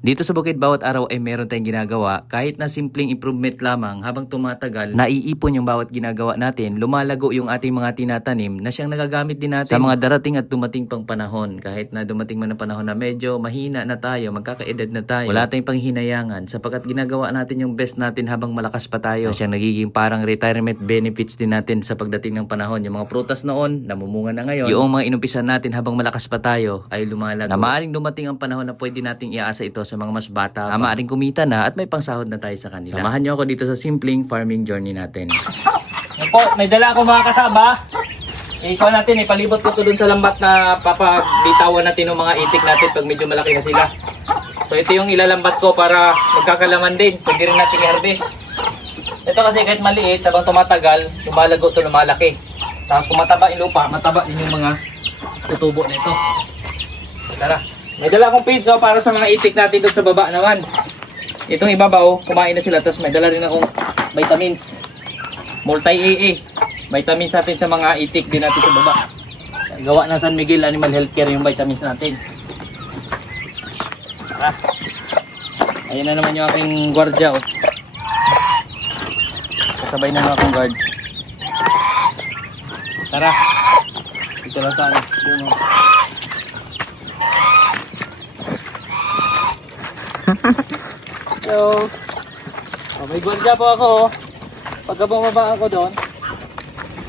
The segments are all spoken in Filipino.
Dito sa bukid bawat araw ay meron tayong ginagawa kahit na simpleng improvement lamang habang tumatagal, naiipon yung bawat ginagawa natin, lumalago yung ating mga tinatanim na siyang nagagamit din natin sa mga darating at dumating pang panahon. Kahit na dumating man ang panahon na medyo mahina na tayo, magkakaedad na tayo, wala tayong panghinayangan sapagkat ginagawa natin yung best natin habang malakas pa tayo. Na siyang nagiging parang retirement benefits din natin sa pagdating ng panahon. Yung mga prutas noon, namumunga na ngayon. Yung mga inumpisan natin habang malakas pa tayo ay lumalago. Na maaaring dumating ang panahon na pwede nating iasa ito sa mga mas bata pa. Maaaring kumita na at may pangsahod na tayo sa kanila. Samahan niyo ako dito sa simpleng farming journey natin. Po, may dala ako mga kasaba. Ikaw natin, ipalibot ko to dun sa lambat na papabitawan natin ng mga itik natin pag medyo malaki na sila. So ito yung ilalambat ko para magkakalaman din. Pwede rin natin i-harvest. Ito kasi kahit maliit, habang tumatagal, lumalago to, lumalaki. Tapos kung mataba yung lupa, mataba din yung mga tutubo nito. Tara. May dala akong feeds para sa mga itik natin doon sa baba naman. Itong ibabaw, kumain na sila. Tapos may dala rin akong vitamins. Multi-AA. Vitamins natin sa mga itik din natin sa baba. Gawa ng San Miguel Animal Healthcare yung vitamins natin. Tara. Ayan na naman yung aking gwardiya. Oh. Kasabay na ng akong guard. Tara. Ito lang sana. So, may gwardiya po ako. Pagka bumaba ako doon,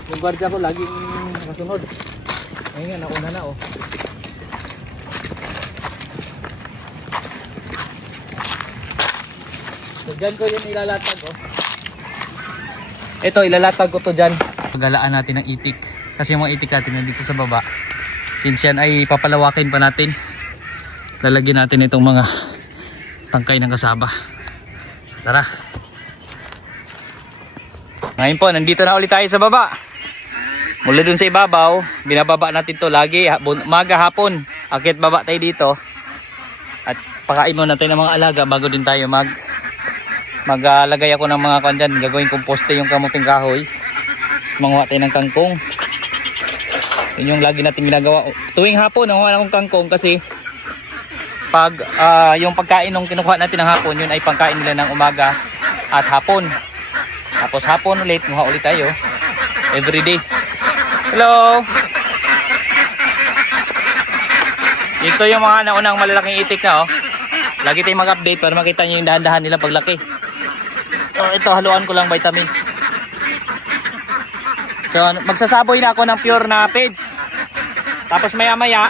yung gwardiya ko laging nakasunod. Ngayon nga, nauna na oh. So dyan ko yung ilalatag oh. Ito, ilalatag ko to dyan. Pagalaan natin ng itik. Kasi yung mga itik natin nandito sa baba. Since yan ay papalawakin pa natin, lalagyan natin itong mga tangkay ng kasaba. Tara. Ngayon po, nandito na ulit tayo sa baba. Mula dun sa ibabaw, binababa natin to lagi, umaga, hapon. Akit baba tayo dito. At pakain muna tayo ng mga alaga bago din tayo maglagay ako ng mga kandyan. Gagawin komposte yung kamuting kahoy. Tapos manguha tayo ng kangkong. Yun yung lagi natin ginagawa. Tuwing hapon, nanguha akong kangkong kasi pag yung pagkain nung kinukuha natin ng hapon, yun ay pangkain nila ng umaga at hapon. Tapos hapon ulit, muha ulit tayo everyday. Hello! Ito yung mga naunang malalaking itik na oh. Lagi tayong mag-update para makita nyo yung dahan-dahan nila paglaki. So ito, haluan ko lang vitamins. So magsasaboy na ako ng pure na feeds. Tapos maya maya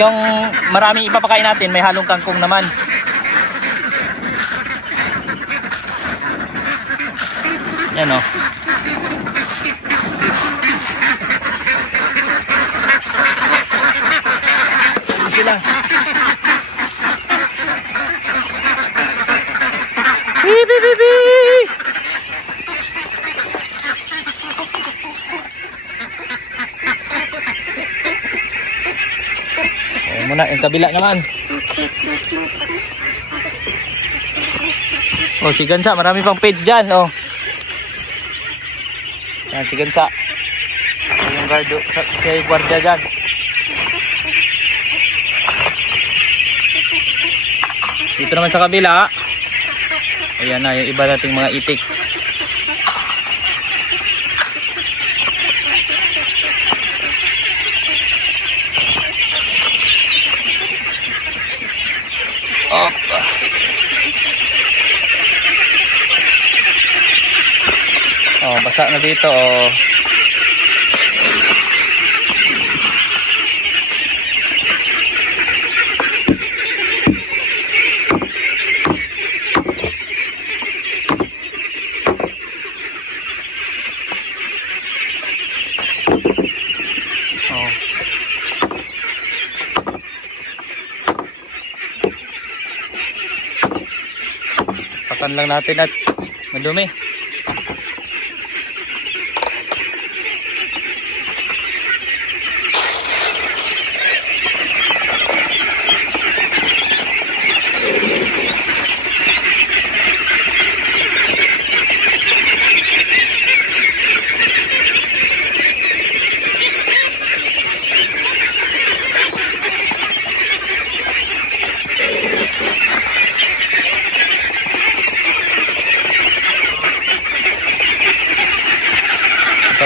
yung maraming ipapakain natin, may halong kangkong naman. Yan o. Yan sila. Beep, beep, beep, beep. Muna yung kabila naman. Oh, si Gansa, marami pang page dyan, oh. Yan, si Gansa. Yung guardo, kay guardia dyan. Dito naman sa kabila. Ayan na, yung iba nating mga itik. Op. Oh, basa na dito oh. Oh. Pakan lang natin at madumi.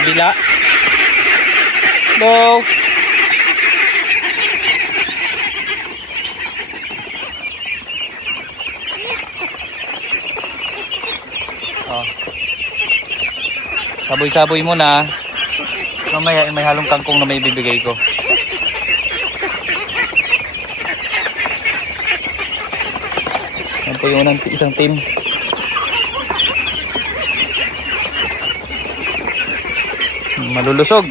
kabila. Go! Oh. Saboy-saboy muna. Mamaya may halong kangkong na may bibigay ko. Yan po yung isang team. Malulusog.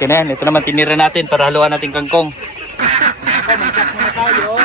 Okay na yan. Ito naman tinira natin para haluan natin kangkong. May cut muna tayo.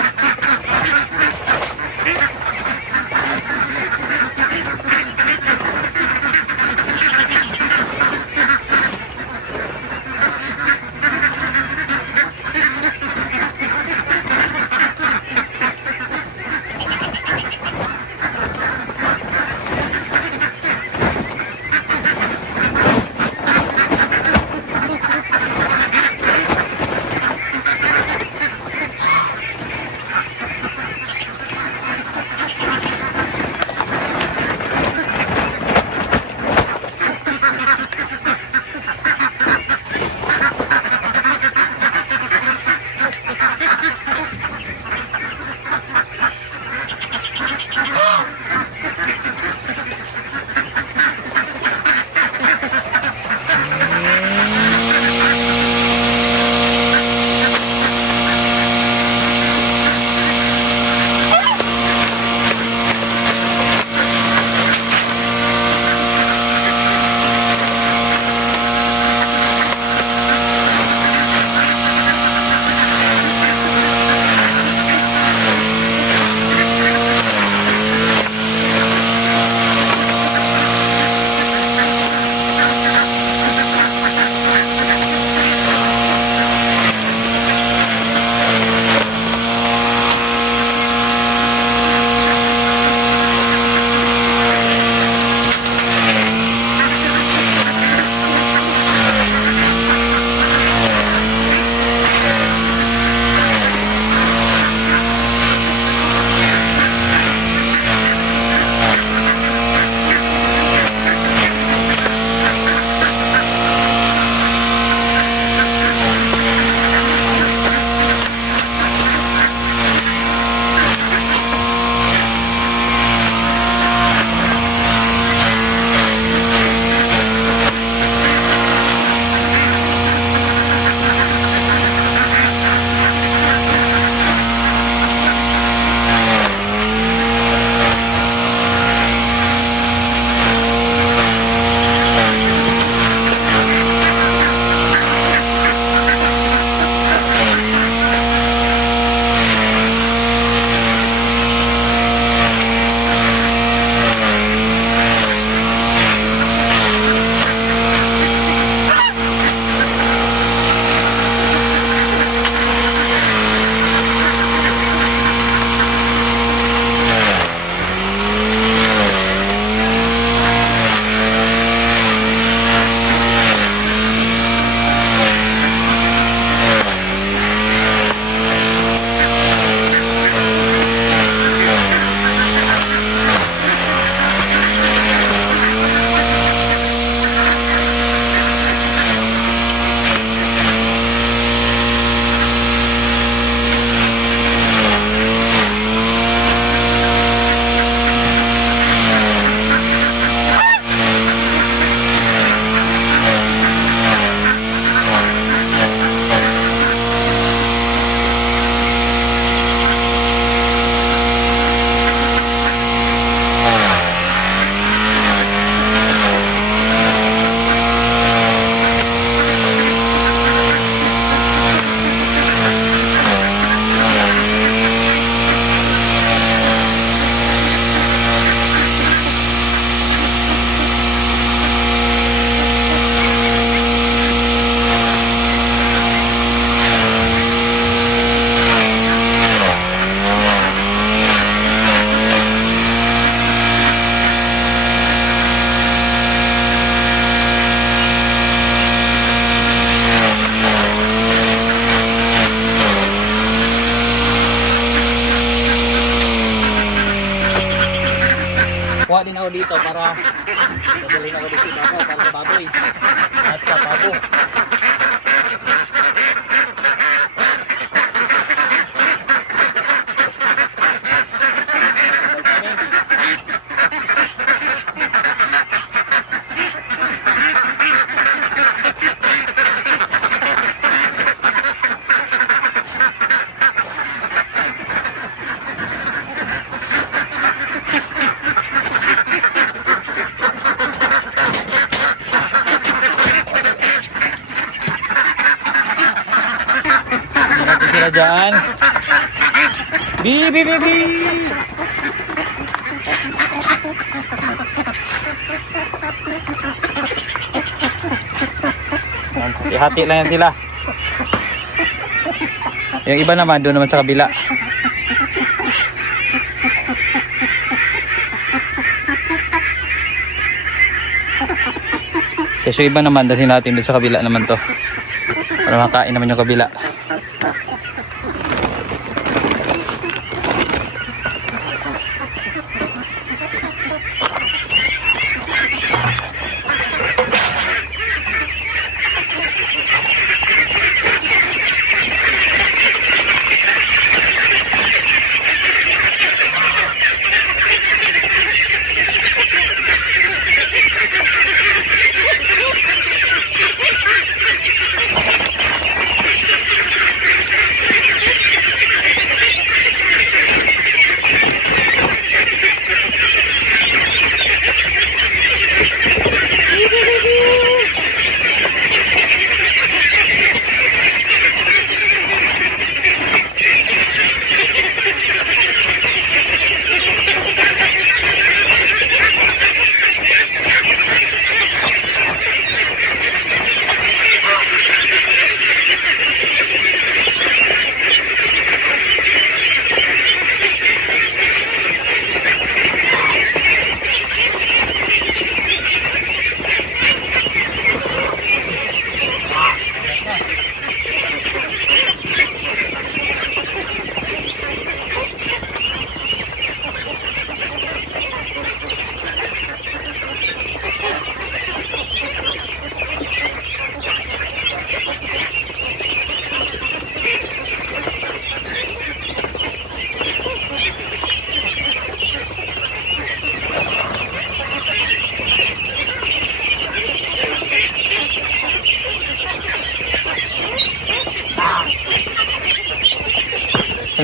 ako dito para dadalhin ako dito para sa baboy at sa pabo. Sila dyan. Bi. Ihati lang yan sila. Yung iba naman doon naman sa kabila. Kasi yung iba naman dalhin natin doon sa kabila naman to. Para makain naman yung kabila.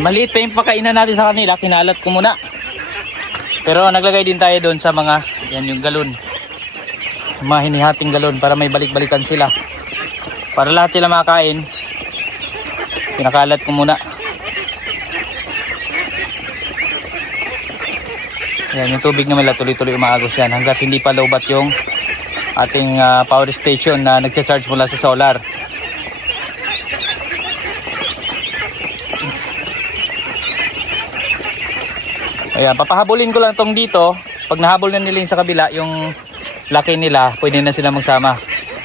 Maliit pa yung pakainan natin sa kanila, kinalat ko muna. Pero naglagay din tayo doon sa mga, yan yung galon. Mga hinihating galon para may balik-balikan sila. Para lahat sila makakain, kinakalat ko muna. Yan yung tubig naman, tuloy-tuloy umaagos yan hanggat hindi pa lowbat yung ating power station na nagcha-charge mula sa solar. Ayan, papahabulin ko lang tong dito. Pag nahabol na nila yung sa kabila, yung laki nila, pwede na sila magsama.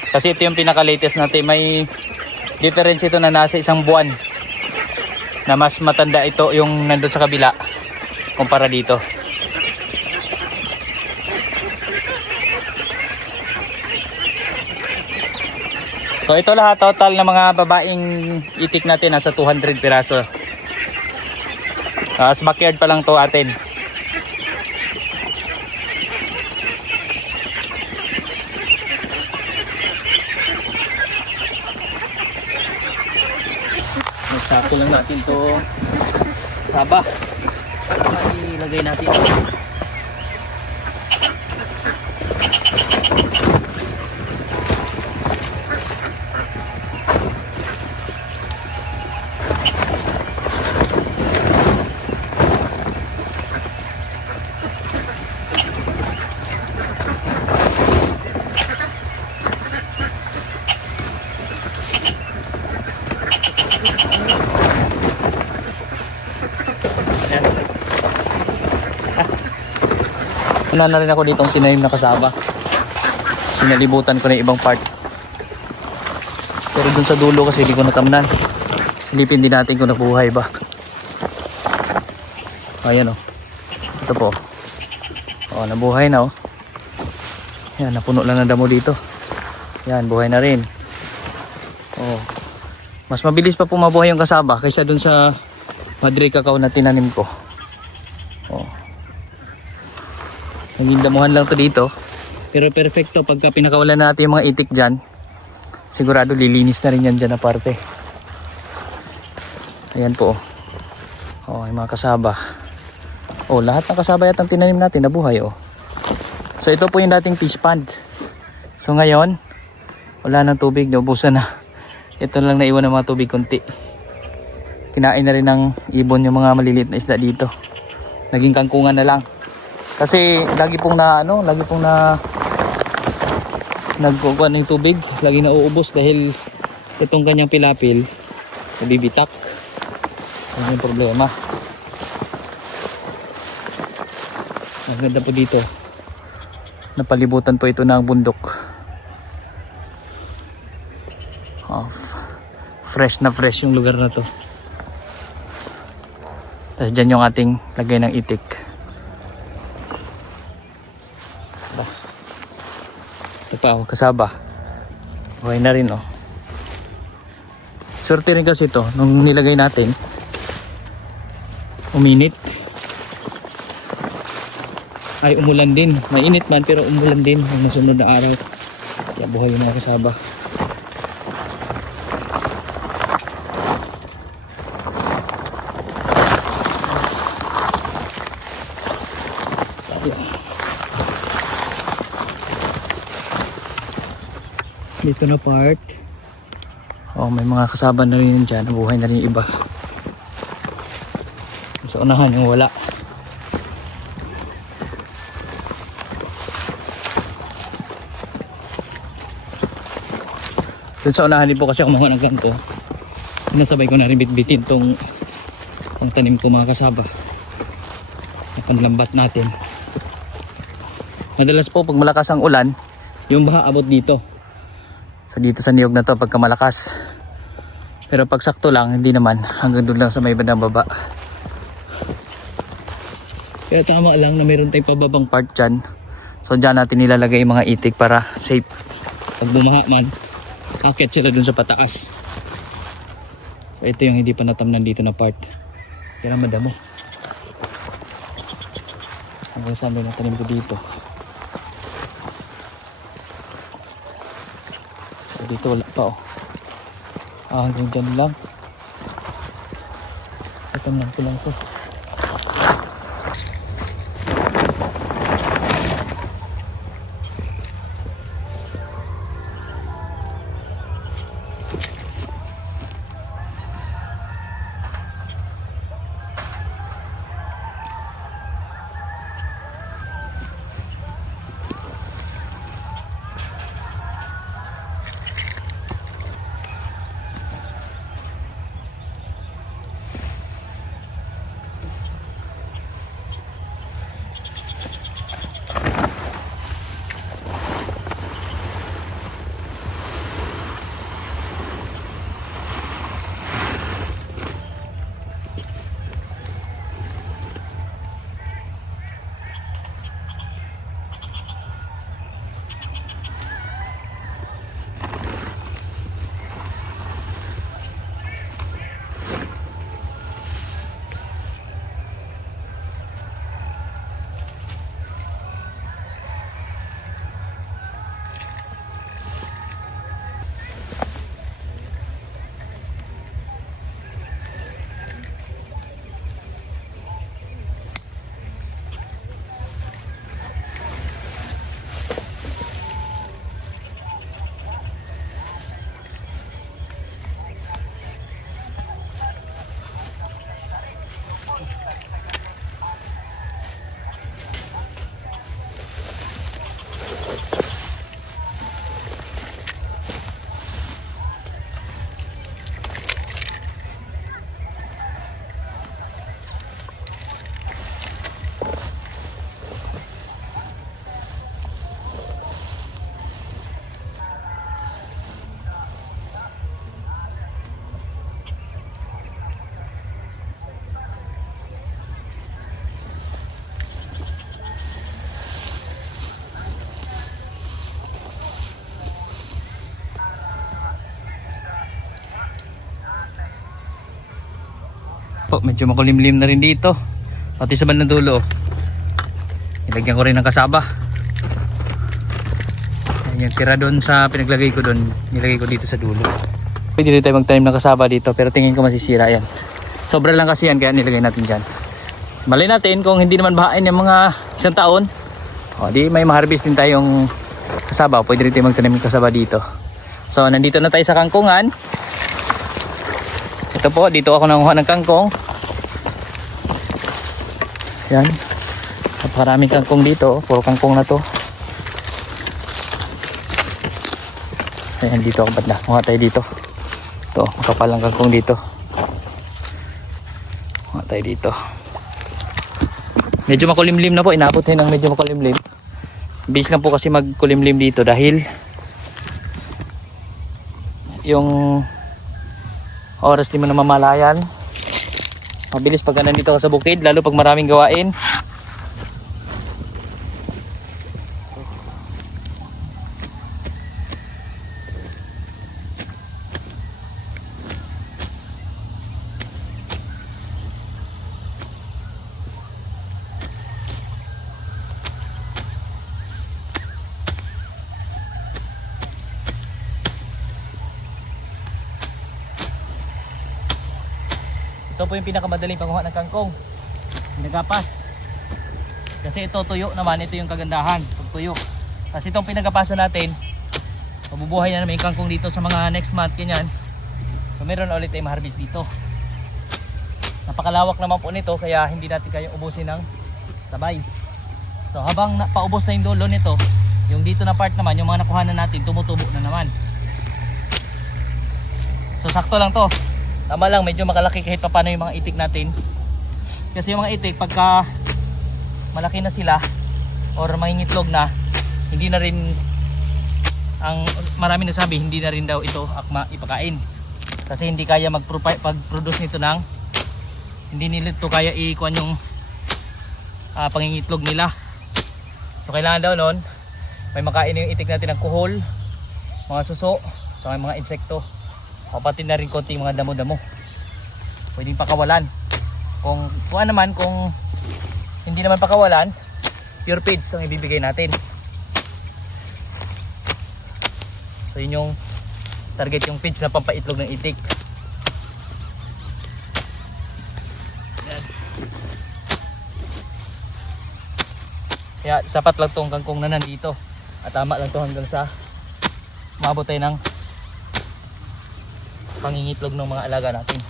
Kasi ito yung pinaka-latest natin. May difference ito na nasa 1 buwan. Na mas matanda ito yung nandun sa kabila kumpara dito. So ito lahat total na mga babaeng itik natin nasa 200 piraso. Sa backyard pa lang to atin. Magsako lang natin to saba. Ilagay natin. Una na rin ako ditong tinanim na kasaba. Sinalibutan ko na yung ibang part. Pero dun sa dulo kasi hindi ko natamnan. Silipin din natin kung nabuhay ba. Ayan o. Ito po. O, Oh, nabuhay na oh. Yan, napuno lang ng damo dito. Yan, buhay na rin. Oh. Mas mabilis pa po mabuhay yung kasaba kaysa dun sa Madre Cacao na tinanim ko. Oh. Naging damuhan lang to dito. Pero perfecto pagka pinakawalan natin yung mga itik dyan. Sigurado lilinis na rin yan dyan na parte. Ayan po. Oh, yung mga kasaba. Oh, lahat ng kasaba yatang tinanim natin nabuhay oh. So ito po yung dating fish pond. So ngayon, wala nang tubig, naubusan na. Ito lang naiwan ng mga tubig konti. Kinain na rin ng ibon yung mga maliliit na isda dito. Naging kangkungan na lang. Kasi lagi pong nagkukuha ng tubig, lagi na uubos dahil itong kanyang pilapil nabibitak. Ano yung problema? Ang ganda po dito. Napalibutan po ito ng bundok. Oh, fresh na fresh yung lugar na to. Tapos dyan yung ating lagay ng itik. Ito pa oh, kasaba. Buhay na rin oh. Swerte rin kasi ito nung nilagay natin. Uminit. Ay umulan din. Mainit man pero umulan din ng nasunod na araw. Kaya buhay yung mga kasaba. Dito na part. Oh, may mga kasaba na rin dyan. Buhay na rin yung iba. Sa unahan yung wala. Doon sa unahan din po kasi ako mga ng ganito. Nasabay ko na rin bitbitin tong tanim ko mga kasaba. Ang panlambat natin. Madalas po pag malakas ang ulan, yung baha abot dito. So dito sa niyog na to pagka malakas. Pero pag sakto lang, hindi naman. Hanggang doon lang sa may bandang baba. Kaya tama lang na meron tayong pababang part dyan. So dyan natin nilalagay yung mga itik para safe. Pag bumaha man, akit sila dun sa pataas. So ito yung hindi pa natamnan dito na part. Kaya naman damo. Hanggang saan doon natanim ko dito. So dito wala pa oh. Hanggang dyan lang. Natamnan ko lang to. Po, medyo makulimlim na rin dito. Pati sa bandang dulo. Nilagyan ko rin ng kasaba. Ayan, yung tira doon sa pinaglagay ko doon, nilagay ko dito sa dulo. Pwede rin tayo magtanim ng kasaba dito, pero tingin ko masisira yan. Sobra lang kasi yan, kaya nilagay natin dyan. Malay natin kung hindi naman bahain yung mga isang taon. O, di may ma-harvest din tayong kasaba. Pwede rin tayo magtanim ng kasaba dito. So, nandito na tayo sa kangkungan. Ito po, dito ako nanguha ng kangkong. Yan. Napakaraming kangkong dito. Puro kangkong na to. Ayan, dito ako banda. Kuha tayo dito. Ito, makapal ang kangkong dito. Kuha tayo dito. Medyo makulimlim na po. Inabot tayo ng medyo makulimlim. Bilis lang po kasi magkulimlim dito dahil yung oras di mo na mamalayan. Mabilis pag nandito ka sa bukid, lalo pag maraming gawain. Ito po yung pinakamadaling pagkuha ng kangkong. Pinagapas. Kasi ito tuyo naman, ito yung kagandahan. Pag tuyo. Kasi itong pinagapasan natin, mabubuhay na naman yung kangkong dito sa mga next month, ganyan. So meron ulit ay ma-harvest dito. Napakalawak naman po nito, kaya hindi natin kayang ubusin ng sabay. So habang paubos na yung dulo nito, yung dito na part naman, yung mga nakuha na natin, tumutubo na naman. So sakto lang to. Tama lang, medyo makalaki kahit pa paano yung mga itik natin. Kasi yung mga itik, pagka malaki na sila or mangingitlog na, hindi na rin, ang marami nasabi, hindi na rin daw ito akma ipakain. Kasi hindi kaya mag-produce nito ng, hindi nila ito kaya ikuan yung pangingitlog nila. So kailangan daw nun, may makain yung itik natin ng kuhol, mga suso, so mga insekto. O pati na rin konting mga damo-damo. Pwedeng pakawalan. Kung naman, kung hindi naman pakawalan, pure feeds ang ibibigay natin. So yun yung target, yung feeds na pampaitlog ng itik. Yan. Kaya sapat lang tong kangkong na nandito. At tama lang to hanggang sa maabot tayo ng pangingitlog ng mga alaga natin.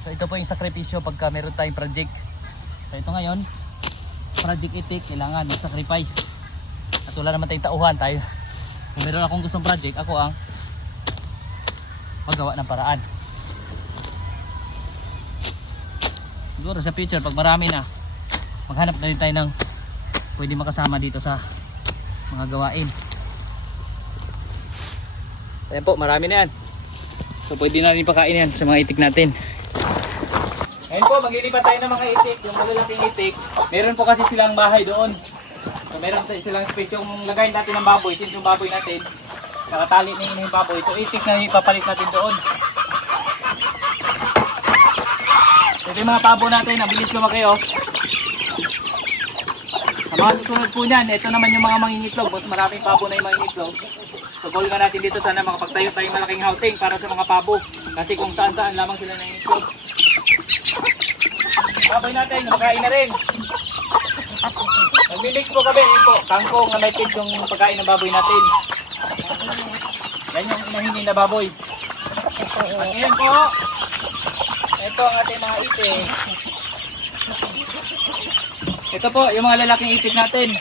So ito po yung sakripisyo pagka meron tayong project. So ito ngayon, project itik, kailangan mag-sacrifice. At wala naman tayong tauhan tayo. Kung meron akong gustong project, ako ang magawa ng paraan. Siguro sa future, pag marami na, maghanap na rin tayo ng pwede makasama dito sa mga gawain. Ayan po, marami na yan. So pwede na rin pakain yan sa mga itik natin. Ngayon po, maglilipat tayo ng mga itik, yung malalaking itik. Meron po kasi silang bahay doon. So meron silang space yung lagay natin ng baboy, since yung baboy natin, nakatali na yung baboy. So itik na ipapalit natin doon. So ito yung mga pabo natin, nabilis lumaki oh. Sa mga susunod po niyan, ito naman yung mga mangingitlog. Mas maraming pabo na yung mangingitlog. So goal nga natin dito, sana makapagtayo tayong malaking housing para sa mga pabo. Kasi kung saan saan lamang sila nangingitlog. baboy natin, makain na rin. Nag-mix po kami, yun po, kangkong na may pigs yung pagkain ng baboy natin. Yan yung inahingi na baboy. At ngayon po, ito ang ating mga itik. Ito po, yung mga lalaking itik natin.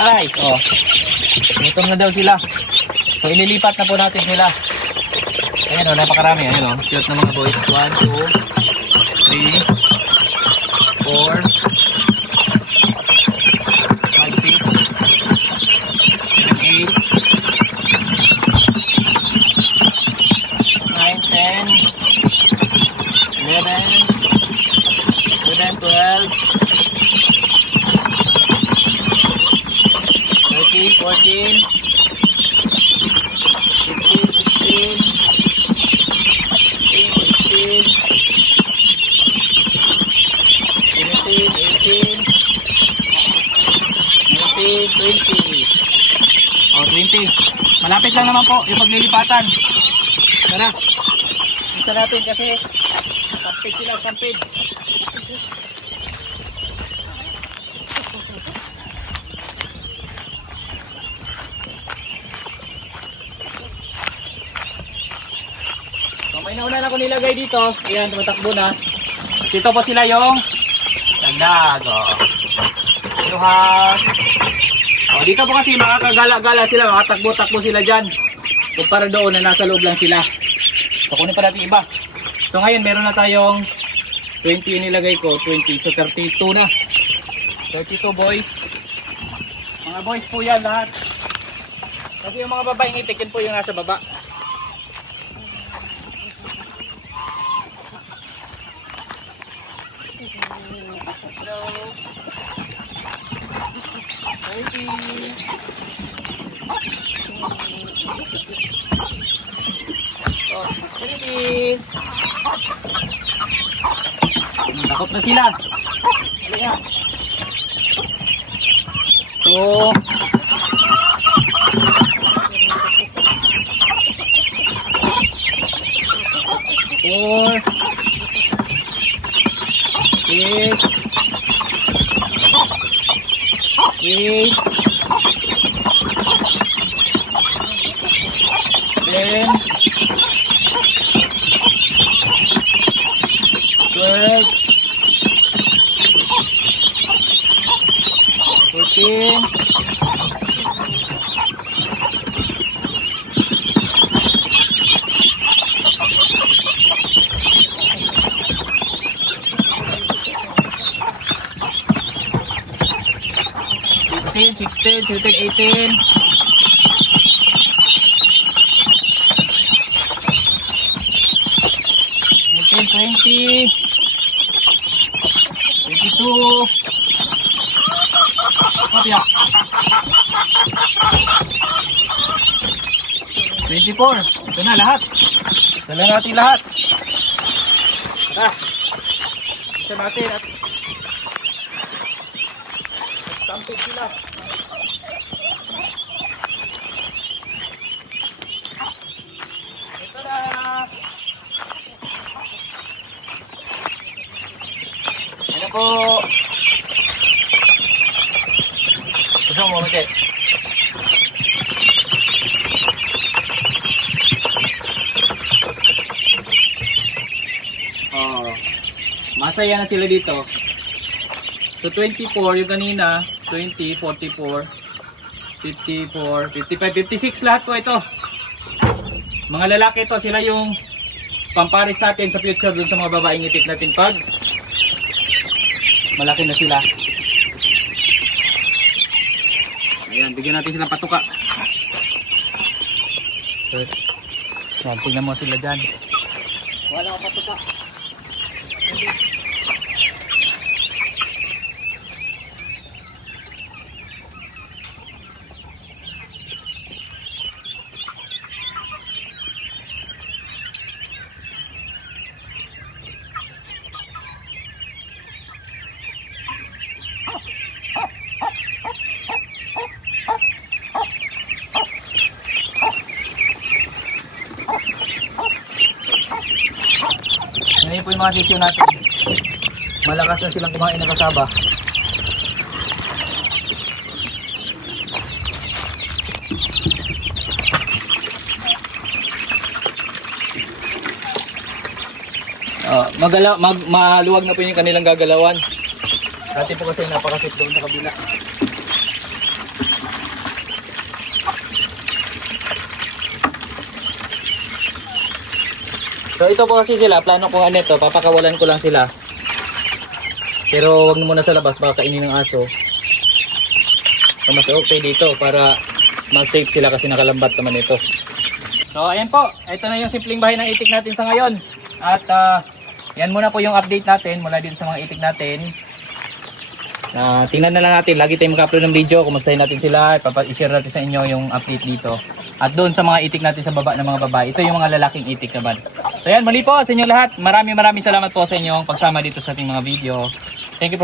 Ay, oh. Gutom na daw sila. So, inilipat na po natin sila. Ayan o, napakarami. Ayan o, cute na mga boys. 1, 2, 3, 4, 5, 6, 7, 8, 9, 10, 11, 12, 13, 14, 15, 16, 17, 18, 19, 20. Oh, 20. Malapit lang naman po yung paglilipatan. Tara. Isa natin kasi sampid sila, sampid. So may nauna na ako nilagay dito. Ayan, tumatakbo na. Dito po sila yung dagdag. Luhas. Dito po kasi makakagala-gala sila, makatakbo-takbo sila dyan. Kumpara doon na nasa loob lang sila. So kunin pa natin iba. So ngayon meron na tayong 20 yung nilagay ko, 20. So 32 na. 32 boys. Mga boys po yan lahat. Kasi yung mga babaeng itik, yun po yung nasa baba. Hello. 30. Oh, please. Takot na sila. Halika. So, 4, 6, 8, 10, 12, 14, 15, 16, 17, 18, 19, 20, 22, Kopya. 24. Ito na lahat. Dala natin lahat. Tara. Isa natin at sampid sila. Ito na. Ano po? Gusto mo mo, Che? Oh, masaya na sila dito. So 24 yung kanina, 20, 44, 54, 55, 56 lahat po ito. Mga lalaki ito, sila yung pamparis natin sa future dun sa mga babaeng itik natin pag malaki na sila. Ayan, bigyan natin silang patuka. So, tingnan mo sila dyan. Wala akong patuka. Ngayon po yung mga sisyo natin. Malakas na silang kumain ng kasaba. Maluwag na po yung kanilang gagalawan. Dati po kasi napakasit doon sa kabila. So ito po kasi sila, plano ko ano ito, papakawalan ko lang sila. Pero wag muna sa labas, baka kainin ng aso. So mas okay dito para mas safe sila kasi nakalambat naman ito. So ayan po, ito na yung simpleng bahay ng itik natin sa ngayon. At yan muna po yung update natin mula din sa mga itik natin. Tingnan na lang natin, lagi tayong mag-upload ng video, kumustahin natin sila, i-share natin sa inyo yung update dito. At doon sa mga itik natin sa baba ng mga babae, ito yung mga lalaking itik naman. So yan, muli po sa inyo lahat, maraming salamat po sa inyong pagsama dito sa ating mga video. Thank you for